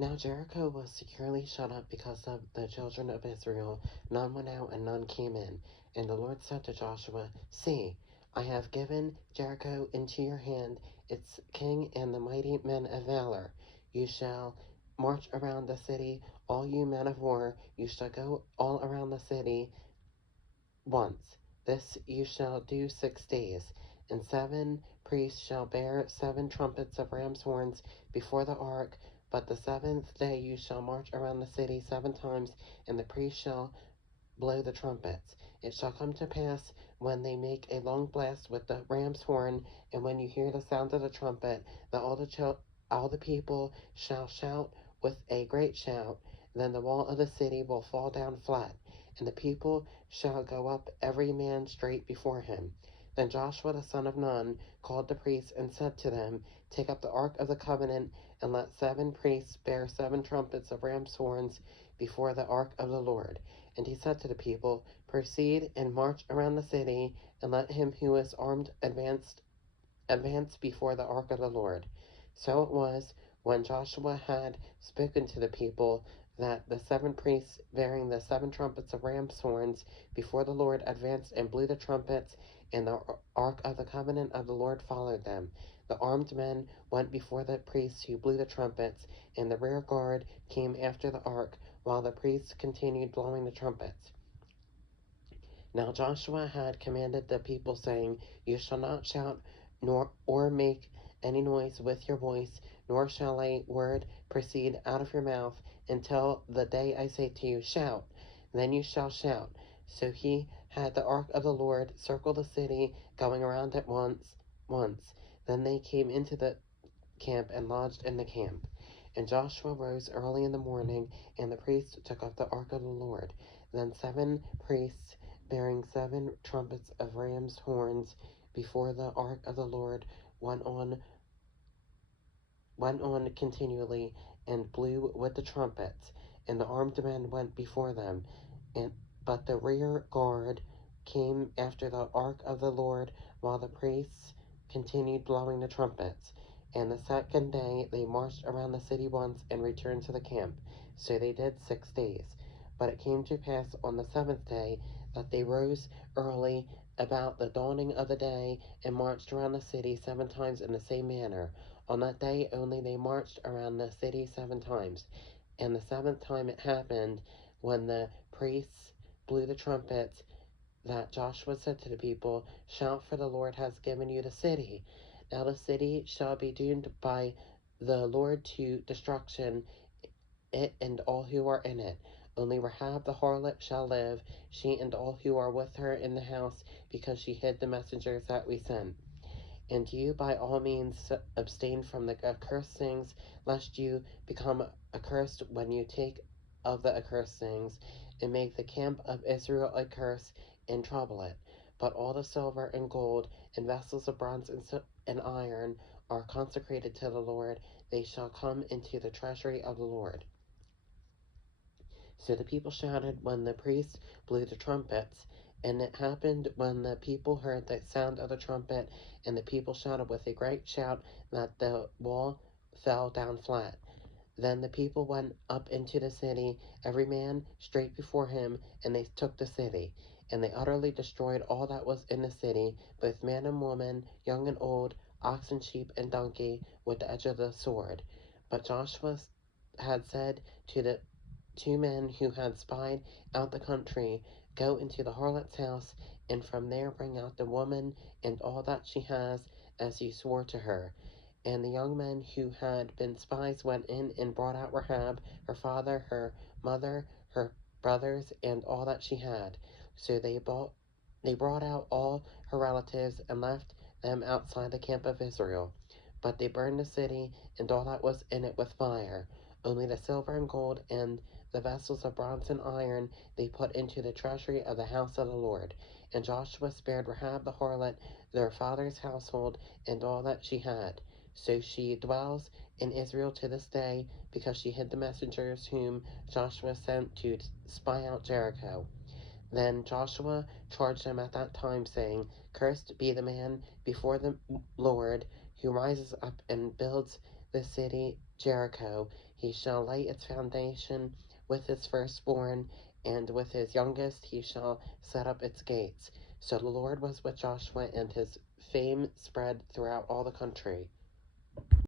Now Jericho was securely shut up because of the children of Israel. None went out and none came in. And the Lord said to Joshua, See, I have given Jericho into your hand, its king and the mighty men of valor. You shall march around the city, all you men of war. You shall go all around the city once. This you shall do 6 days. And 7 priests shall bear 7 trumpets of ram's horns before the ark. But the 7th day you shall march around the city 7 times, and the priests shall blow the trumpets. It shall come to pass, when they make a long blast with the ram's horn, and when you hear the sound of the trumpet, that all the people shall shout with a great shout. Then the wall of the city will fall down flat, and the people shall go up every man straight before him. Then Joshua the son of Nun called the priests and said to them, Take up the ark of the covenant, and let 7 priests bear 7 trumpets of ram's horns before the ark of the Lord. And he said to the people, Proceed and march around the city, and let him who is armed advance before the ark of the Lord. So it was, when Joshua had spoken to the people, that the 7 priests bearing the 7 trumpets of ram's horns before the Lord advanced and blew the trumpets, and the ark of the covenant of the Lord followed them. The armed men went before the priests who blew the trumpets, and the rear guard came after the ark, while the priests continued blowing the trumpets. Now Joshua had commanded the people, saying, You shall not shout nor or make any noise with your voice, nor shall a word proceed out of your mouth until the day I say to you, Shout. Then you shall shout. So he had the ark of the Lord circle the city, going around it once. Then they came into the camp and lodged in the camp. And Joshua rose early in the morning, and the priests took up the ark of the Lord. Then 7 priests bearing 7 trumpets of ram's horns before the ark of the Lord went on continually and blew with the trumpets, and the armed men went before them. But the rear guard came after the ark of the Lord, while the priests continued blowing the trumpets. And the 2nd day they marched around the city once and returned to the camp. So they did 6 days. But it came to pass on the 7th day that they rose early about the dawning of the day, and marched around the city 7 times in the same manner. On that day only they marched around the city 7 times. And the 7th time it happened, when the priests blew the trumpets, that Joshua said to the people, Shout, for the Lord has given you the city. Now the city shall be doomed by the Lord to destruction, it and all who are in it. Only Rahab the harlot shall live, she and all who are with her in the house, because she hid the messengers that we sent. And you by all means abstain from the accursed things, lest you become accursed when you take of the accursed things, and make the camp of Israel a curse, and trouble it. But all the silver and gold, and vessels of bronze and iron, are consecrated to the Lord. They shall come into the treasury of the Lord. So the people shouted when the priests blew the trumpets. And it happened, when the people heard the sound of the trumpet, and the people shouted with a great shout, that the wall fell down flat. Then the people went up into the city, every man straight before him, and they took the city. And they utterly destroyed all that was in the city, both man and woman, young and old, ox and sheep and donkey, with the edge of the sword. But Joshua had said to the 2 men who had spied out the country, Go into the harlot's house, and from there bring out the woman and all that she has, as you swore to her. And the young men who had been spies went in and brought out Rahab, her father, her mother, her brothers, and all that she had. So they brought out all her relatives and left them outside the camp of Israel. But they burned the city and all that was in it with fire. Only the silver and gold and the vessels of bronze and iron they put into the treasury of the house of the Lord. And Joshua spared Rahab the harlot, their father's household, and all that she had. So she dwells in Israel to this day, because she hid the messengers whom Joshua sent to spy out Jericho. Then Joshua charged them at that time, saying, Cursed be the man before the Lord who rises up and builds the city Jericho. He shall lay its foundation with his firstborn, and with his youngest he shall set up its gates. So the Lord was with Joshua, and his fame spread throughout all the country.